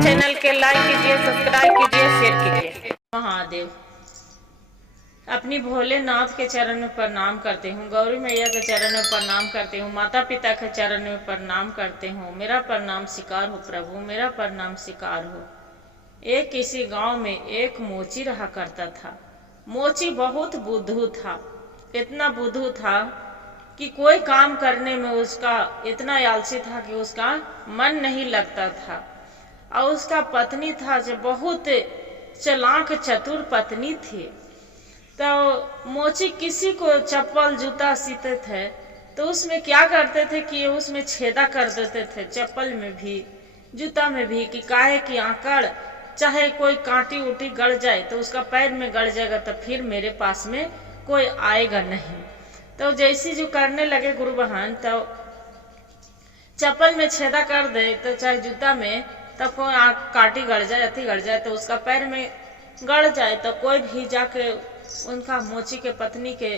Channel के like कीजिए, subscribe कीजिए, शेयर कीजिए। महादेव। अपनी भोलेनाथ के चरण में प्रणाम करती हूँ, गौरी मैया के चरण में प्रणाम करती हूँ, माता पिता के चरण में प्रणाम करती हूँ। मेरा प्रणाम स्वीकार हो प्रभु, मेरा प्रणाम स्वीकार हो। एक किसी गांव में एक मोची रहा करता था। मोची बहुत बुद्धू था, इतना बुद्धू था कि कोई काम करने में उसका इतना आलसी था कि उसका मन नहीं लगता था। और उसका पत्नी था जो बहुत चालाक चतुर पत्नी थी। तो मोची किसी को चप्पल जूता सीते थे तो उसमें क्या करते थे कि उसमें छेदा कर देते थे, चप्पल में भी जूता में भी, कि काहे कि आंकड़ चाहे कोई कांटी उटी गड़ जाए तो उसका पैर में गड़ जाएगा तो फिर मेरे पास में कोई आएगा नहीं। तो जैसी जो करने लगे गुरु बहन, तो चप्पल में छेदा कर दे तो चाहे जूता में, तो कोई कांटी गड़ जाए, अति गड़ जाए तो उसका पैर में गड़ जाए तो कोई भी जाके उनका मोची के पत्नी के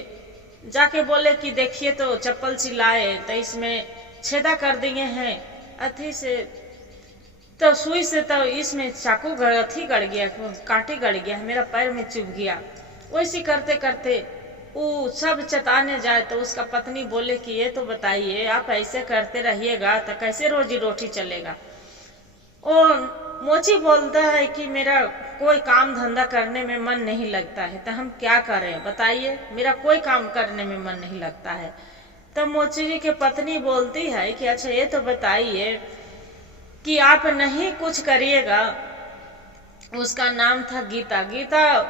जाके बोले कि देखिए तो चप्पल सिलाए तो इसमें छेदा कर दिए हैं अथी से, तो सुई से, तो इसमें चाकू अथी गड़ गया, कांटी गड़ गया है, मेरा पैर में चुभ गया। वैसे करते करते वो सब चताने जाए तो उसका पत्नी बोले कि ये तो बताइए, आप ऐसे करते रहिएगा तो कैसे रोजी रोटी चलेगा। और मोची बोलता है कि मेरा कोई काम धंधा करने में मन नहीं लगता है, तो हम क्या करें बताइए, मेरा कोई काम करने में मन नहीं लगता है। तो मोची जी की पत्नी बोलती है कि अच्छा ये तो बताइए कि आप नहीं कुछ करिएगा। उसका नाम था गीता। गीता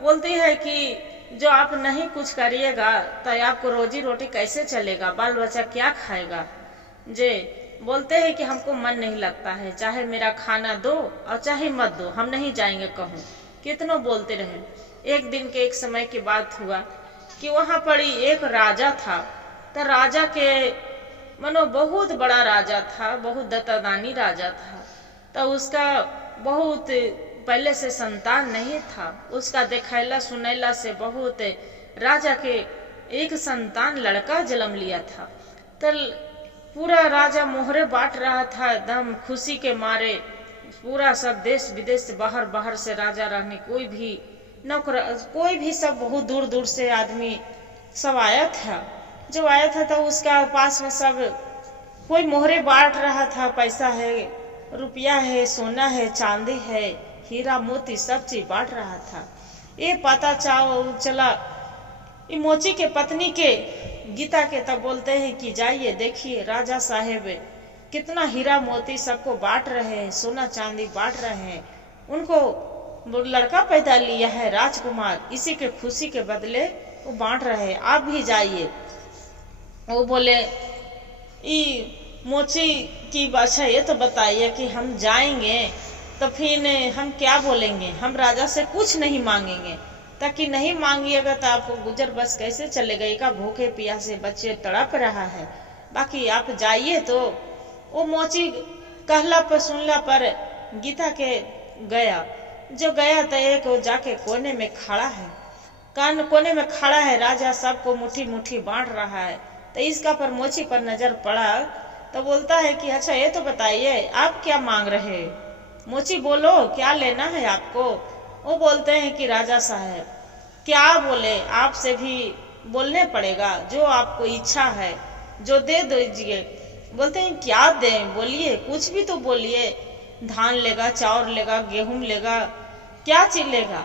बोलती है कि जो आप नहीं कुछ करिएगा तो आपको रोजी रोटी कैसे चलेगा, बाल बच्चा क्या खाएगा। जे बोलते हैं कि हमको मन नहीं लगता है, चाहे मेरा खाना दो और चाहे मत दो, हम नहीं जाएंगे कहूँ। कितनों बोलते रहे। एक दिन के एक समय की बात हुआ कि वहां पर एक राजा था। तो राजा के मनो बहुत बड़ा राजा था, बहुत दत्तादानी राजा था। तो उसका बहुत पहले से संतान नहीं था। उसका देखैला सुनैला से बहुत राजा के एक संतान लड़का जन्म लिया था। तो पूरा राजा मोहरे बांट रहा था एकदम खुशी के मारे। पूरा सब देश विदेश से बाहर बाहर से राजा रहने, कोई भी नौकर, कोई भी सब बहुत दूर दूर से आदमी सब आया था। जो आया था तो उसका पास में सब कोई मोहरे बांट रहा था, पैसा है, रुपया है, सोना है, चांदी है, हीरा मोती सब चीज बांट रहा था। ये पता चला मोची के पत्नी के गीता के, तब बोलते हैं कि जाइए देखिए राजा साहेब कितना हीरा मोती सबको बांट रहे हैं, सोना चांदी बांट रहे हैं, उनको लड़का पैदा लिया है राजकुमार, इसी के खुशी के बदले वो बांट रहे हैं, आप भी जाइए। वो बोले मोची की बादशाह ये तो बताइए कि हम जाएंगे तो फिर हम क्या बोलेंगे, हम राजा से कुछ नहीं मांगेंगे, ताकि नहीं मांगिएगा तो आपको गुजर बस कैसे चलेगा, का भूखे प्यासे बच्चे तड़प रहा है, बाकी आप जाइए। तो वो मोची कहला पर सुनला पर गीता के गया। जो गया तो एक वो जाके कोने में खड़ा है, कोने में खड़ा है, राजा सबको मुट्ठी मुट्ठी बांट रहा है। तो इसका पर मोची पर नजर पड़ा तो बोलता है कि अच्छा ये तो बताइए आप क्या मांग रहे हैं। मोची बोलो क्या लेना है आपको। वो बोलते हैं कि राजा साहब क्या बोले, आपसे भी बोलने पड़ेगा, जो आपको इच्छा है जो दे दीजिए। बोलते हैं क्या दें, बोलिए कुछ भी तो बोलिए, धान लेगा, चावल लेगा, गेहूं लेगा, क्या चीज लेगा।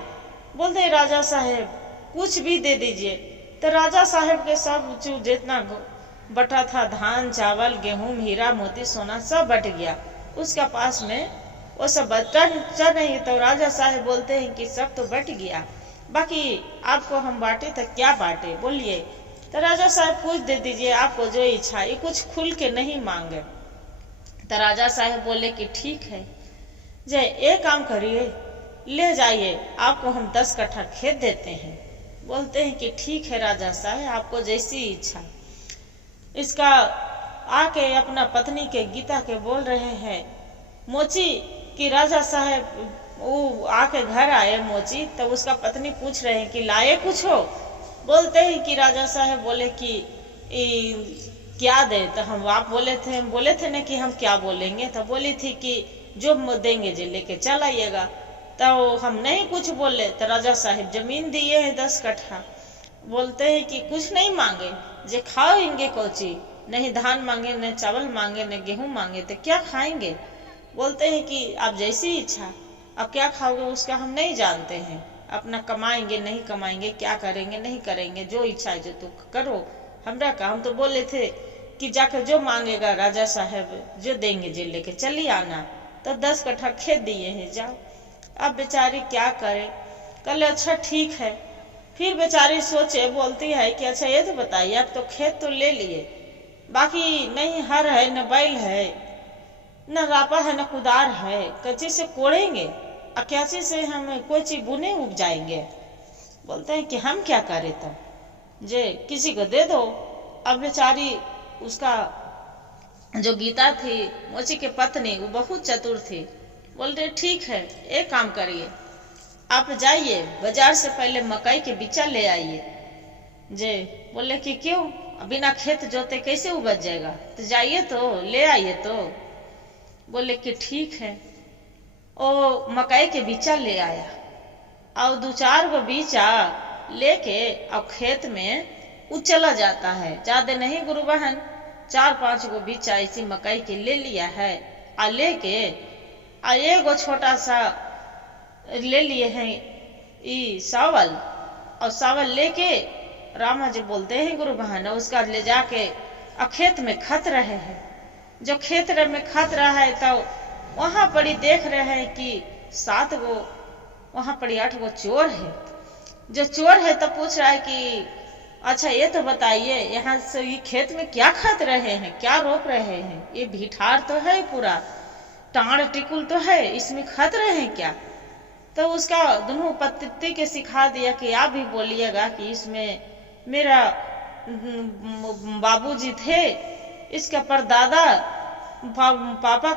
बोलते हैं राजा साहब कुछ भी दे दीजिए। तो राजा साहब के सब जितना बटा था, धान चावल गेहूं हीरा मोती सोना सब बट गया उसका पास में, वो सब बचा नहीं। तो राजा साहब बोलते हैं कि सब तो बट गया, बाकी आपको हम बांटे तो क्या बांटे बोलिए। तो राजा साहब कुछ दे दीजिए, आपको जो इच्छा है, कुछ खुल के नहीं मांगे। तो राजा साहब बोले कि ठीक है, जय एक काम करिए, ले जाइए, आपको हम 10 कट्ठा खेत देते हैं। बोलते हैं कि ठीक है राजा साहब, आपको जैसी इच्छा। इसका आके अपना पत्नी के गीता के बोल रहे हैं मोची कि राजा साहब, वो आके घर आए मोची, तो उसका पत्नी पूछ रहे हैं कि लाए कुछ हो। बोलते हैं कि राजा साहब बोले कि क्या दे, तो हम आप बोले थे ना कि हम क्या बोलेंगे, तो बोली थी कि जो देंगे जे लेके चल आइएगा। तो हम नहीं कुछ बोले, तो राजा साहिब जमीन दिए हैं 10 कट्ठा। बोलते हैं कि कुछ नहीं मांगे, जे खाएंगे कोची, नहीं धान मांगे, न चावल मांगे, न गेहूं मांगे, तो क्या खाएंगे। बोलते हैं कि आप जैसी इच्छा, अब क्या खाओगे उसका हम नहीं जानते हैं, अपना कमाएंगे नहीं कमाएंगे, क्या करेंगे नहीं करेंगे, जो इच्छा है जो तू करो, हमरा का। हम तो बोले थे कि जाकर जो मांगेगा राजा साहब जो देंगे जे लेके चली आना। तो 10 कट्ठा खेत दिए हैं, जाओ। अब बेचारी क्या करे, कल अच्छा ठीक है। फिर बेचारी सोचे, बोलती है कि अच्छा ये तो बताइए, आप तो खेत तो ले लिए, बाकी नहीं हर है न बैल है न रापा है न कुदार है, कच्ची से कोड़ेंगे और कैसे से हम कोई चीज बुने उपजाएंगे। बोलते हैं कि हम क्या करें, तो जे किसी को दे दो। अब बेचारी उसका जो गीता थी मोची के पत्नी, वो बहुत चतुर थी। बोल रहे ठीक है, एक काम करिए, आप जाइए बाजार से पहले मकई के बिच्चा ले आइए। जे बोले कि क्यों, बिना खेत जोते कैसे उपज जाएगा, तो जाइए तो ले आइए। तो बोले कि ठीक है। ओ मकई के बिच्चा ले आया और 2-4 गो बीचा लेके और खेत में वो चला जाता है, ज्यादा नहीं गुरु बहन, 4-5 गो बीचा इसी मकई के ले लिया है। और लेके और एगो छोटा सा ले लिए हैं ई सावल, और सावल लेके रामा जी बोलते हैं गुरु बहन, उसका ले जाके और खेत में खत रहे हैं। जो खेत में खत रहा है तो वहां पड़ी देख रहे हैं कि 7 गो, वहां पड़ी 8 गो चोर है। जो चोर है तो पूछ रहा है कि अच्छा ये तो बताइए, यहाँ से ये खेत में क्या खत रहे हैं, क्या रोप रहे हैं, ये भिठार तो है पूरा, टाण टिकुल तो है, इसमें खत रहे हैं क्या। तो उसका दोनों पत्ती के सिखा दिया कि आप भी बोलिएगा कि इसमें मेरा बाबूजी थे, इसका परदादा पापा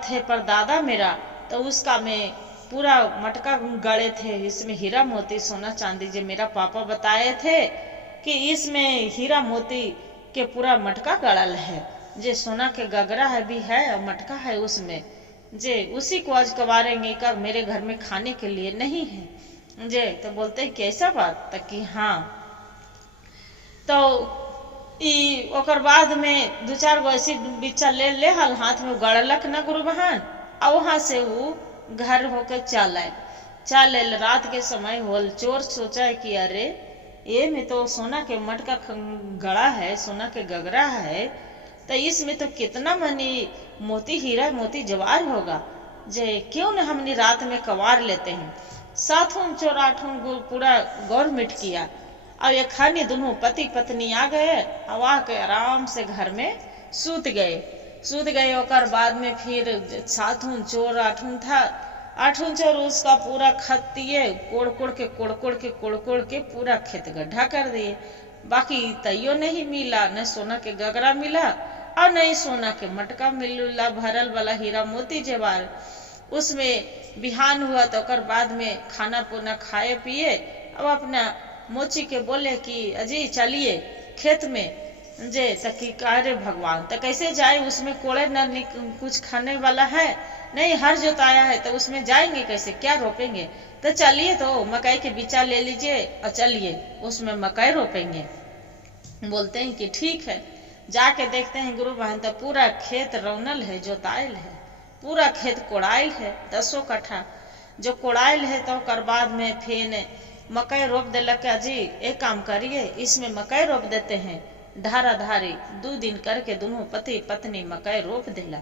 थे परदादा मेरा, तो उसका मैं पूरा मटका गड़े थे, इसमें हीरा मोती सोना चांदी, जो मेरा पापा बताए थे कि इसमें हीरा मोती के पूरा मटका गड़ल है, जे सोना के गगरा है भी है और मटका है उसमें, जे उसी को आज कबारेंगे का मेरे घर में खाने के लिए नहीं है जे। तो बोलते हैं कैसा बात, तक कि हाँ। तो ओकर बाद में 2-4 गो ऐसी बिच्चा ले हल हाथ में गड़लक ना गुरु बहन, और वहां से वो घर होकर चल रात के समय होल। चोर सोचा है कि अरे ये में तो सोना के मटका गड़ा है, सोना के गगरा है, तो इसमें तो कितना मनी मोती हीरा मोती जवार होगा, जे क्यों न हमने रात में कवार लेते हैं। 7 चोर 8 पूरा गौर मिट किया, और ये खानी दोनों पति पत्नी आ गए, और आके आराम से घर में सूत गए। ओकर बाद में फिर 7 चोर 8 था, 8 चोर उसका पूरा खत दिए, कोड़ के पूरा खेत गड्ढा कर दिए। बाकी तैयो नहीं मिला, न सोना के गगरा मिला और नहीं सोना के मटका मिला भरल वाला हीरा मोती जेवार। उसमें बिहान हुआ तो ओकर बाद में खाना पुना खाए पिए, अब अपना मोची के बोले कि अजी चलिए खेत में, जे तकी अरे भगवान तो कैसे जाए, उसमें कोड़े न कुछ खाने वाला है नहीं, हर जोताया है तो उसमें जाएंगे कैसे, क्या रोपेंगे। तो चलिए तो मकई के बिच्चा ले लीजिए और चलिए उसमें मकई रोपेंगे। बोलते हैं कि ठीक है। जाके देखते हैं गुरु बहन, तो पूरा खेत रौनल है, जोतायल है, पूरा खेत कोड़ायल है 10 कट्ठा। जो कोड़ायल है तो ओकर बाद में फिर मकई रोप दिलक। जी एक काम करिए, इसमें मकई रोप देते हैं, धारा धारी 2 दिन करके दोनों पति पत्नी मकई रोप दिला।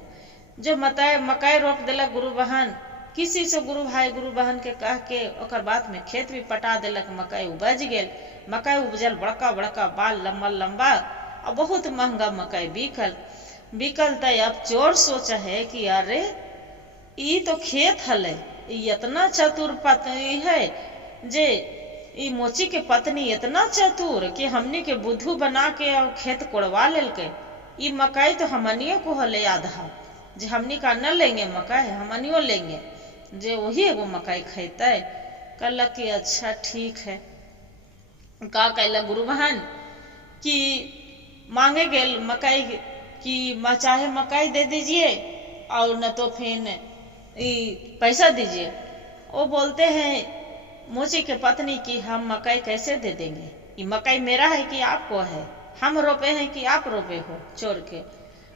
जो मकई रोप दिलक गुरु बहन, किसी से गुरु भाई गुरु बहन के कह के ओकर बाद में खेत भी पटा दिलक, मकई उपज गेल। मकई उपजल बड़का बड़का बाल लंबा लंबा और बहुत महंगा मकई बिकल। तो अब चोर सोचा है कि अरे ई तो खेत हले, इतना चतुर पत्नी है जे ई मोची के पत्नी इतना चतुर कि हमनी के बुद्धू बना के और खेत कोड़वा लेलके। ई मकई तो हमनियों को हले आधा, जे हमनी का न लेंगे मकई, हमनियों लेंगे, जे वही एगो मकई खेते। कहलक कि अच्छा ठीक है। का कहला गुरु बहन कि मांगे गेल मकई कि चाहे मकई दे दीजिए और न तो फिर पैसा दीजिए। वो बोलते हैं मोची के पत्नी की हम मकई कैसे दे देंगे, ये मकई मेरा है कि आपको है, हम रोपे हैं कि आप रोपे हो चोर के।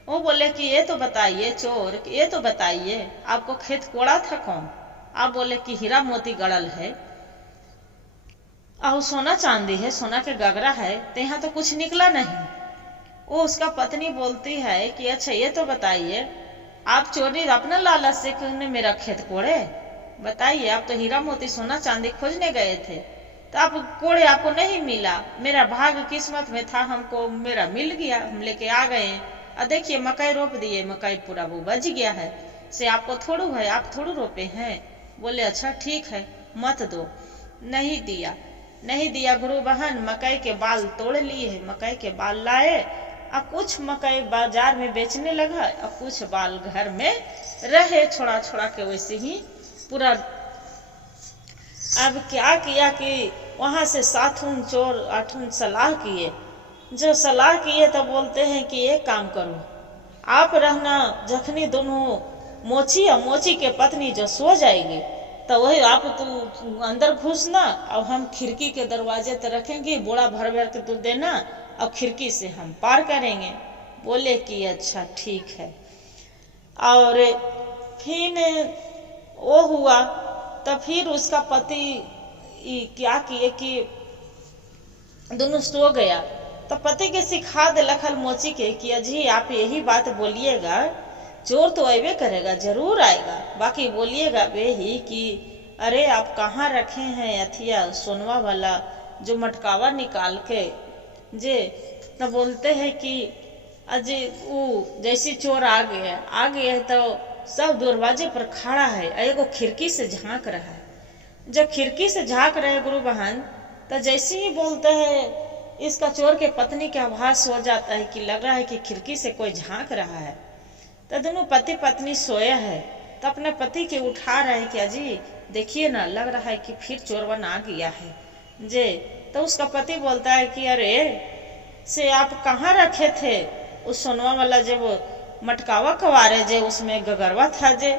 वो बोले कि ये तो बताइए चोर, ये तो बताइए आपको खेत कोड़ा था कौन। आप बोले कि हीरा मोती गड़ल है और सोना चांदी है, सोना के गगरा है, तो यहाँ तो कुछ निकला नहीं। वो उसका पत्नी बोलती है कि अच्छा ये तो बताइए आप चोरी अपना लालच से क्यों ने मेरा खेत कोड़े, बताइए आप तो हीरा मोती सोना चांदी खोजने गए थे तो आप कोड़े, आपको नहीं मिला, मेरा भाग किस्मत में था, हमको मेरा मिल गया, हम लेके आ गए। और देखिए मकई रोप दिए, मकई पूरा वो बच गया है, से आपको थोड़ू है, आप थोड़ू रोपे हैं। बोले अच्छा ठीक है मत दो। नहीं दिया, नहीं दिया। गुरु बहन मकई के बाल तोड़ लिए, मकई के बाल लाए, अब कुछ मकई बाजार में बेचने लगा और कुछ बाल घर में रहे छोड़ा छोड़ा के वैसे ही पूरा। अब क्या किया कि वहां से 7 चोर 8 सलाह किए। जो सलाह किए तो बोलते हैं कि एक काम करो, आप रहना जखनी दोनों मोची और मोची के पत्नी जो सो जाएगी तो वही आप तू अंदर घुसना और हम खिड़की के दरवाजे तो रखेंगे, बोड़ा भर भर के तू देना और खिड़की से हम पार करेंगे। बोले कि अच्छा ठीक है। और फिर वो हुआ तो फिर उसका पति क्या किए कि दोनों सो गया तो पति के सिखा दे लखल मोची के कि अजी आप यही बात बोलिएगा, चोर तो अबे करेगा, जरूर आएगा, बाकी बोलिएगा वे ही कि अरे आप कहाँ रखे हैं अथिया सोनवा वाला जो मटकावा निकाल के जे। तो बोलते हैं कि अजय वो जैसी चोर आ गया है तो सब दरवाजे पर खड़ा है, एगो खिड़की से झांक रहा है। जब खिड़की से झांक रहे गुरु बहन तो जैसे ही बोलते हैं इसका चोर के पत्नी के आभास हो जाता है कि लग रहा है कि खिड़की से कोई झांक रहा है। तो दोनों पति पत्नी सोए है तो अपने पति के उठा रहे कि अजी देखिए ना, लग रहा है कि फिर चोरवन आ गया है जे। तो उसका पति बोलता है कि अरे से आप कहाँ रखे थे उस सोनवा वाला जब मटकावा कवारे जे उसमें गगरवा था जे।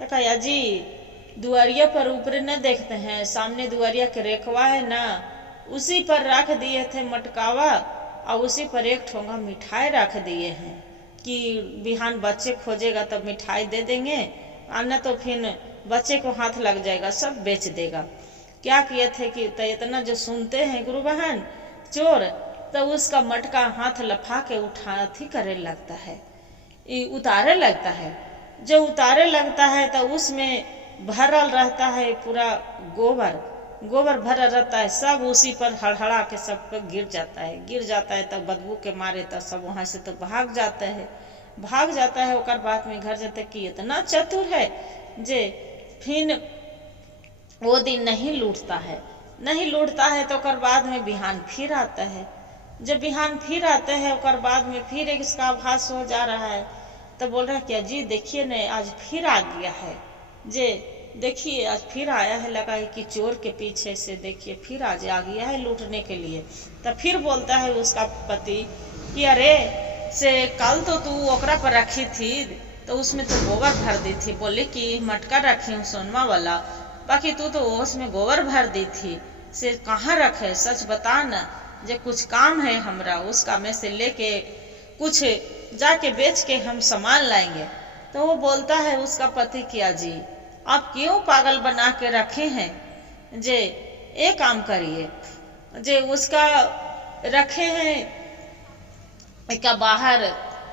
तो कहा जी दुआरिया पर ऊपर न देखते हैं, सामने दुआरिया के रेखवा है ना, उसी पर रख दिए थे मटकावा और उसी पर एक ठोंगा मिठाई रख दिए हैं कि बिहान बच्चे खोजेगा तब मिठाई दे देंगे, अन्य तो फिर बच्चे को हाथ लग जाएगा, सब बेच देगा। क्या किए थे कि तो इतना जो सुनते हैं गुरु बहन चोर, तो उसका मटका हाथ लफा के उठाती करे लगता है, उतारे लगता है। जो उतारे लगता है तो उसमें भरल रहता है पूरा गोबर, गोबर भरा रहता है, सब उसी पर हड़हड़ा के सब पे गिर जाता है। तब बदबू के मारे तब सब वहां से तो भाग जाता है। ओकर बाद में घर जाते कि इतना चतुर है जे फिर वो दिन नहीं लूटता है तो ओकर बाद में बिहान फिर आता है। जब बिहान फिर आते हैं ओकर बाद में फिर एक इसका आभास हो जा रहा है तो बोल रहा है कि अजी देखिए न आज फिर आ गया है जे, देखिए आज फिर आया है, लगा है कि चोर के पीछे से देखिए फिर आज आ गया है लूटने के लिए। तब फिर बोलता है उसका पति कि अरे से कल तो तू ओकरा पर रखी थी तो उसमें तो गोबर भर दी थी, बोले कि मटका रखी हूँ सोनमा वाला, बाकी तू तो उसमें गोबर भर दी थी, से कहाँ रखे सच बता न, जे कुछ काम है हमरा, उसका में से लेके कुछ जाके बेच के हम सामान लाएंगे। तो वो बोलता है उसका पति किया जी आप क्यों पागल बना के रखे हैं जे, एक काम करिए जे उसका रखे हैं क्या बाहर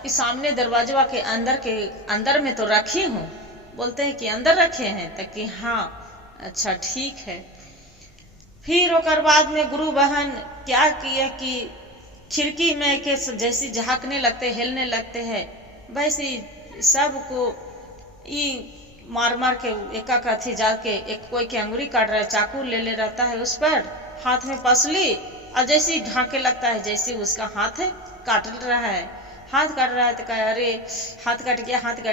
इस सामने दरवाजा के अंदर में तो रखी हूँ। बोलते हैं कि अंदर रखे हैं, तो कि हाँ अच्छा ठीक है। फिर ओकर बाद में गुरु बहन क्या किए कि खिड़की में के जैसी झांकने लगते हिलने लगते हैं, वैसे सबको मार मार के एक अथी जाके एक कोई के अंगुरी काट रहा है, चाकू ले रहता है उस पर, हाथ में पसली और जैसे ढांके लगता है जैसे उसका हाथ काट रहा है, हाथ काट रहा है तो कहा अरे हाथ कट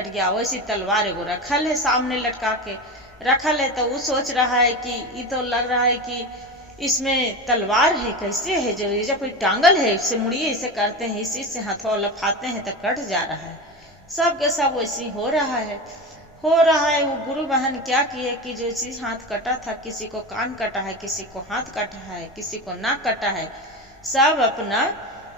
गया। वैसी तलवार एगो रखल है सामने लटका के रखल है, तो वो सोच रहा है कि ये तो लग रहा है कि इसमें तलवार है, कैसे है, जो ये कोई टांगल है, इससे मुड़िए, इसे करते हैं, इसी से हथौड़ा लफाते हैं तो कट जा रहा है। सब के सब वैसे ही हो रहा है। वो गुरु बहन क्या किए कि जो चीज हाथ कटा था, किसी को कान कटा है, किसी को हाथ कटा है, किसी को नाक कटा है, सब अपना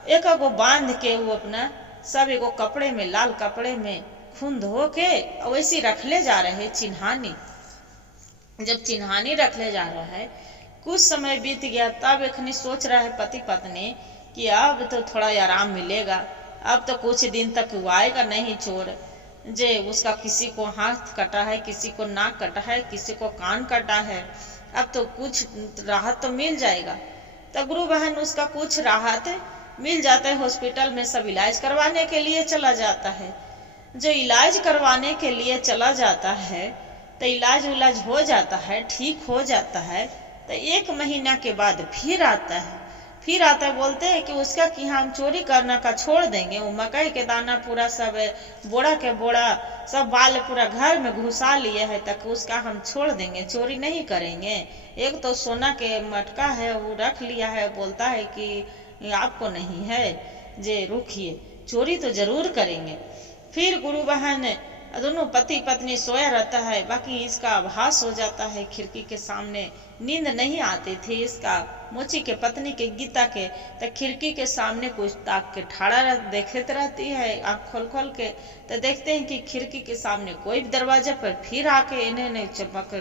एक गो बांध के वो अपना सब एगो कपड़े में, लाल कपड़े में खून धो के वैसे रखले जा रहे चिन्हानी। जब चिन्हानी रखले जा रहा है, कुछ समय बीत गया, तब एखनी सोच रहा है पति पत्नी कि अब तो थोड़ा आराम मिलेगा, अब तो कुछ दिन तक वो आएगा नहीं चोर। जे उसका किसी को हाथ कटा है, किसी को नाक कटा है, किसी को कान कटा है, अब तो कुछ राहत तो मिल जाएगा। तो गुरु बहन उसका कुछ राहत मिल जाता है, हॉस्पिटल में सब इलाज करवाने के लिए चला जाता है। जो इलाज करवाने के लिए चला जाता है तो इलाज उलाज हो जाता है, ठीक हो जाता है। तो 1 महीना के बाद फिर आता है, बोलते हैं कि उसका कि हम चोरी करना का छोड़ देंगे, वो मकई के दाना पूरा सब बोड़ा के बोड़ा सब बाल पूरा घर में घुसा लिए है, तक उसका हम छोड़ देंगे, चोरी नहीं करेंगे। एक तो सोना के मटका है वो रख लिया है, बोलता है कि आपको नहीं है, जे रुकिए, चोरी तो जरूर करेंगे। फिर गुरु बहन दोनों पति पत्नी सोया रहता है, बाकी इसका आभास हो जाता है खिड़की के सामने, नींद नहीं आती थी इसका, मोची के पत्नी के गीता के, तो खिड़की के सामने कुछ ताक के ठाड़ा देखते रहती है, आँख खोल खोल के। तो देखते हैं कि खिड़की के सामने कोई दरवाजे पर फिर आके इन्हें चमक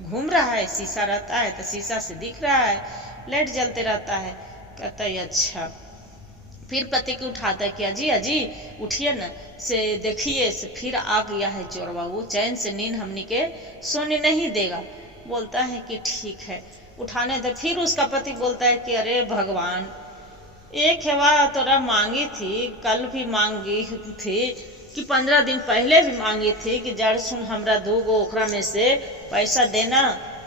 घूम रहा है, शीशा रहता है तो शीशा से दिख रहा है, लाइट जलते रहता है। कहता है अच्छा। फिर पति को उठाता है कि अजी अजी उठिए न, से देखिए से फिर आ गया है चोरवा, वो चैन से नींद हमनी के सोने नहीं देगा। बोलता है कि ठीक है उठाने दे। फिर उसका पति बोलता है कि अरे भगवान, एक हेवा तोरा मांगी थी, कल भी मांगी थी, कि 15 दिन पहले भी मांगी थी कि जड़ सुन हमरा 2 गो ओकरा में से पैसा देना,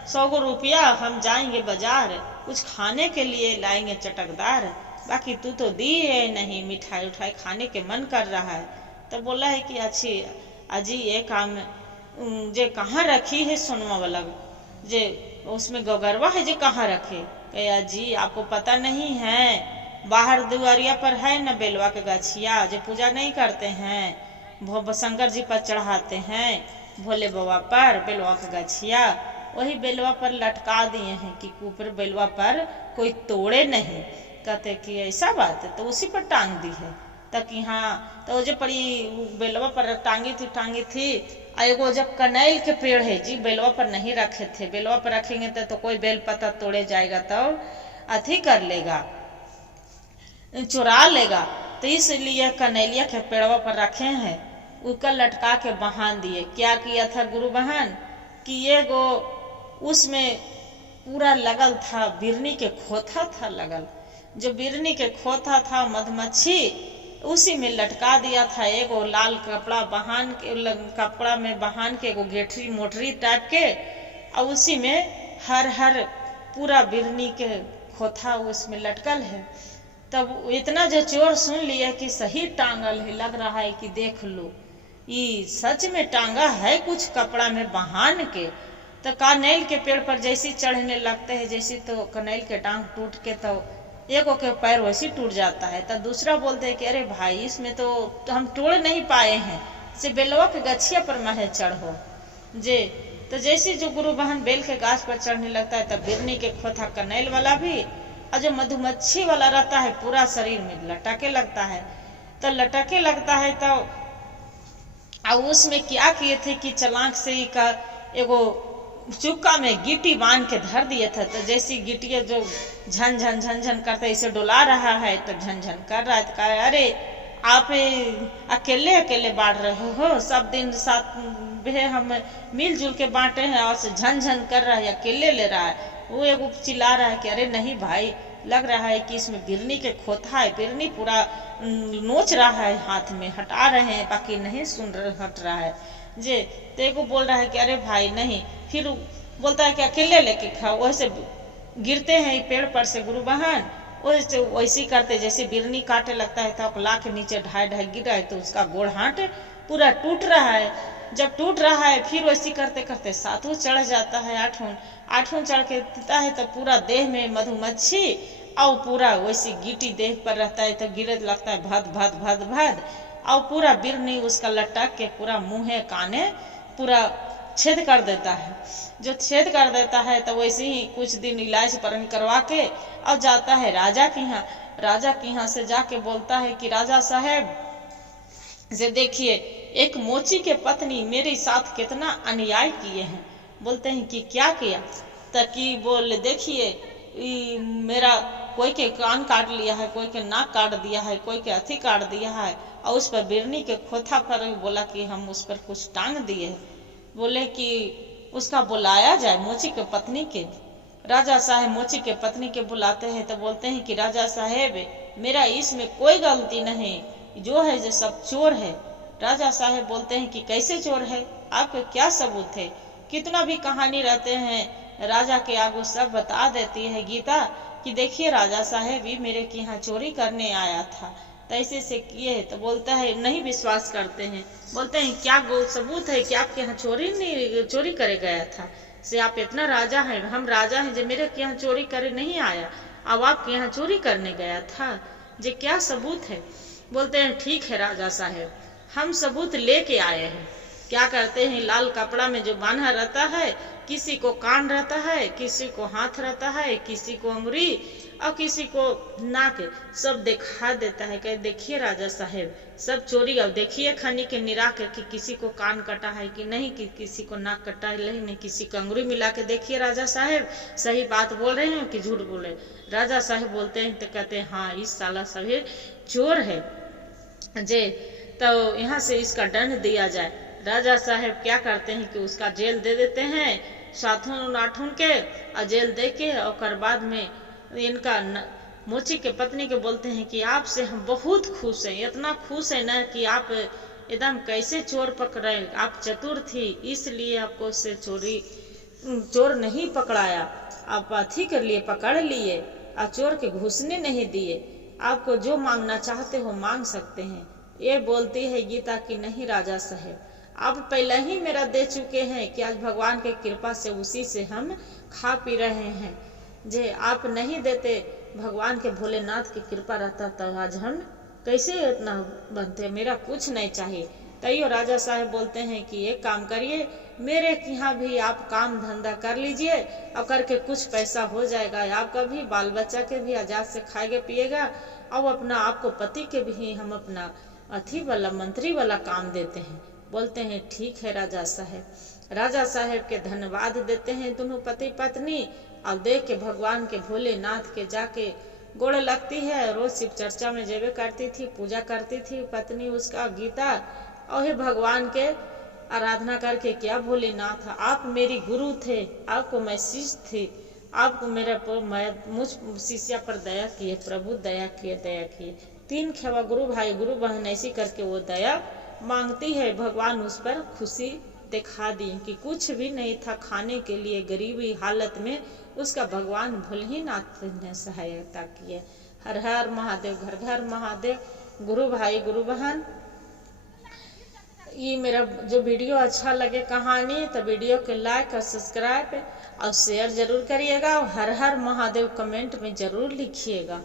100 गो रुपया, हम जाएंगे बाजार, कुछ खाने के लिए लाएंगे चटकदार, बाकी तू तो दिए नहीं, मिठाई उठाई खाने के मन कर रहा है। तो बोला है कि अच्छी अजी ये काम जे कहाँ रखी है सोनमा वाला, जे उसमें गोगरवा है, जे कहाँ रखे। कहे अजी आपको पता नहीं है, बाहर दुआरिया पर है न बेलवा के गछिया, जो पूजा नहीं करते हैं, शंकर जी पर चढ़ाते हैं, भोले बाबा पर बेलवा के गछिया, वही बेलवा पर लटका दिए हैं कि ऊपर बेलवा पर कोई तोड़े नहीं। कहते कि ऐसा बात है, तो उसी पर टांग दी है। तक हाँ, तो जो पड़ी बेलवा पर टांगी थी। एगो जब कनैल के पेड़ है जी, बेलवा पर नहीं रखे थे, बेलवा पर रखेंगे तो कोई बेल पत्ता तोड़े जाएगा तो अथी कर लेगा, चुरा लेगा, तो इसलिए कनैलिया के पेड़वा पर रखे हैं, उसका लटका के बांध दिए। क्या किया था गुरु बहन कि ये गो उसमें पूरा लगल था, बिरनी के खोथा था लगल, जो बिरनी के खोथा था मधुमक्खी उसी में लटका दिया था। एगो लाल कपड़ा बहान के, कपड़ा में बहान के एगो गेठरी मोटरी टाइप के, और उसी में हर पूरा बिरनी के खोथा उसमें लटकल है। तब इतना जो चोर सुन लिया कि सही टांगल है, लग रहा है कि देख लो ये सच में टांगा है कुछ कपड़ा में बहान के। तो कनैल के पेड़ पर जैसे चढ़ने लगते हैं, जैसे तो कनैल के टांग टूट के तो एक के पैर वैसे टूट जाता है। तो दूसरा बोलते हैं कि अरे भाई इसमें तो हम तोड़ नहीं पाए हैं, से बेलवा के गछिया पर महे चढ़ो जे। तो जैसे जो गुरु बहन बेल के गाछ पर चढ़ने लगता है, तब बिरनी के खोथा कनैल वाला भी, और जो मधुमक्खी वाला रहता है पूरा शरीर में लटके लगता है। तो लटके लगता है तो अब उसमें क्या किए थे कि चलाक से ही का एगो चुक्का में गिट्टी बांध के धर दिए थे। तो जैसी गिट्टिया जो झन झन झन झन करते इसे डुला रहा है, तो झन झन कर रहा है। तो कहा अरे आप अकेले अकेले बांट रहे हो, सब दिन साथ में हम मिलजुल के बांटे हैं, और से झन झन कर रहा है, अकेले ले रहा है। वो एगो चिल्ला रहा है कि अरे नहीं भाई, लग रहा है कि इसमें बिरनी के खोथा है, बिरनी पूरा नोच रहा है, हाथ में हटा रहे हैं, बाकी नहीं हट रहा है जे। तो एगो बोल रहा है कि अरे भाई नहीं, फिर बोलता है कि अकेले लेके खाओ। वैसे गिरते हैं पेड़ पर से गुरु बहन, वैसे करते जैसे बिरनी काटे लगता है तो ला के नीचे ढाई ढाई गिरा है, तो उसका गोड़ हाथ पूरा टूट रहा है। जब टूट रहा है फिर वैसी करते करते सातों चढ़ जाता है, आठों चढ़ के देता है तो पूरा देह में मधुमक्खी और पूरा वैसी गीटी देह पर रहता है तो गिरत लगता है भद भद भद भद, और पूरा बिरनी उसका लटक के पूरा मुँह काने पूरा छेद कर देता है। जो छेद कर देता है तो वैसे ही कुछ दिन इलाज परन करवा के और जाता है राजा के यहाँ। राजा के यहाँ से जाके बोलता है कि राजा साहब से देखिए, एक मोची के पत्नी मेरे साथ कितना अन्याय किए हैं। बोलते हैं कि क्या किया? ताकि बोले देखिए मेरा कोई के कान काट लिया है, कोई के नाक काट दिया है, कोई के अथी काट दिया है, और उस पर बिरनी के खोथा पर बोला कि हम उस पर कुछ टांग दिए हैं। बोले कि उसका बुलाया जाए मोची के पत्नी के। राजा साहेब मोची के पत्नी के बुलाते हैं तो बोलते हैं कि राजा साहेब मेरा इसमें कोई गलती नहीं, जो है जो सब चोर है। राजा साहेब बोलते हैं कि कैसे चोर है, आपके क्या सबूत है? कितना भी कहानी रहते हैं राजा के आगे सब बता देती है गीता कि देखिए राजा साहेब भी मेरे के यहाँ चोरी करने आया था, तो ऐसे से किए। तो बोलता है नहीं विश्वास करते हैं। बोलते हैं क्या सबूत है कि आपके यहाँ चोरी करे गया था? से आप इतना राजा हैं, हम राजा हैं जो मेरे के यहाँ चोरी करे नहीं आया, अब आपके यहाँ चोरी करने गया था, जे क्या सबूत है? बोलते हैं ठीक है राजा साहेब, हम सबूत लेके आए हैं। क्या करते हैं, लाल कपड़ा में जो बांधा रहता है, किसी को कान रहता है, किसी को हाथ रहता है, किसी को अंगुरी और किसी को नाक, सब दिखा देता है। कहे देखिए राजा साहेब सब चोरी, अब देखिए खनी के निरा के कि किसी को कान कटा है कि नहीं, कि किसी को नाक कटा है नहीं, किसी को अंगुरी मिला के देखिए राजा साहेब सही बात बोल रहे हैं कि झूठ बोले। राजा साहेब बोलते हैं तो कहते हैं हाँ इस साला सभी चोर है जे, तो यहाँ से इसका दंड दिया जाए। राजा साहेब क्या करते हैं कि उसका जेल दे देते हैं, साथों आठों के, और जेल दे के और बाद में इनका मोची के पत्नी के बोलते हैं कि आपसे हम बहुत खुश हैं, इतना खुश है ना कि आप एकदम कैसे चोर पकड़े, आप चतुर थी इसलिए आपको से चोर नहीं पकड़ाया, आप अथी कर लिए पकड़ लिए और चोर के घुसने नहीं दिए, आपको जो मांगना चाहते हो मांग सकते हैं। ये बोलती है गीता कि नहीं राजा साहेब आप पहले ही मेरा दे चुके हैं कि आज भगवान के कृपा से उसी से हम खा पी रहे हैं। जे आप नहीं देते, भगवान के भोलेनाथ की कृपा रहता तो आज हम कैसे इतना बनते, मेरा कुछ नहीं चाहिए। तैयो राजा साहब बोलते हैं कि एक काम करिए, मेरे यहाँ भी आप काम धंधा कर लीजिए और करके कुछ पैसा हो जाएगा, आपका भी बाल बच्चा के भी आजाद से खाएगा पिएगा, और अपना आपको पति के भी हम अपना अथी वाला मंत्री वाला काम देते हैं। बोलते हैं ठीक है राजा साहब। राजा साहब के धन्यवाद देते हैं दोनों पति पत्नी, और देख के भगवान के भोलेनाथ के जाके गोड़ लगती है। रोज शिव चर्चा में जेबे करती थी, पूजा करती थी पत्नी उसका गीता, और हे भगवान के आराधना करके क्या भोलेनाथ आप मेरी गुरु थे, आपको मैं शिष्य थी, आपको मुझ शिष्या पर दया किए प्रभु, दया किए। तीन खेवा गुरु भाई गुरु बहन ऐसी करके वो दया मांगती है। भगवान उस पर खुशी दिखा दी कि कुछ भी नहीं था खाने के लिए, गरीबी हालत में उसका भगवान भोलेनाथ ने सहायता की है। हर हर महादेव, घर घर महादेव। गुरु भाई गुरु बहन, ये मेरा जो वीडियो अच्छा लगे कहानी तो वीडियो के लाइक और सब्सक्राइब और शेयर जरूर करिएगा, और हर हर महादेव कमेंट में जरूर लिखिएगा।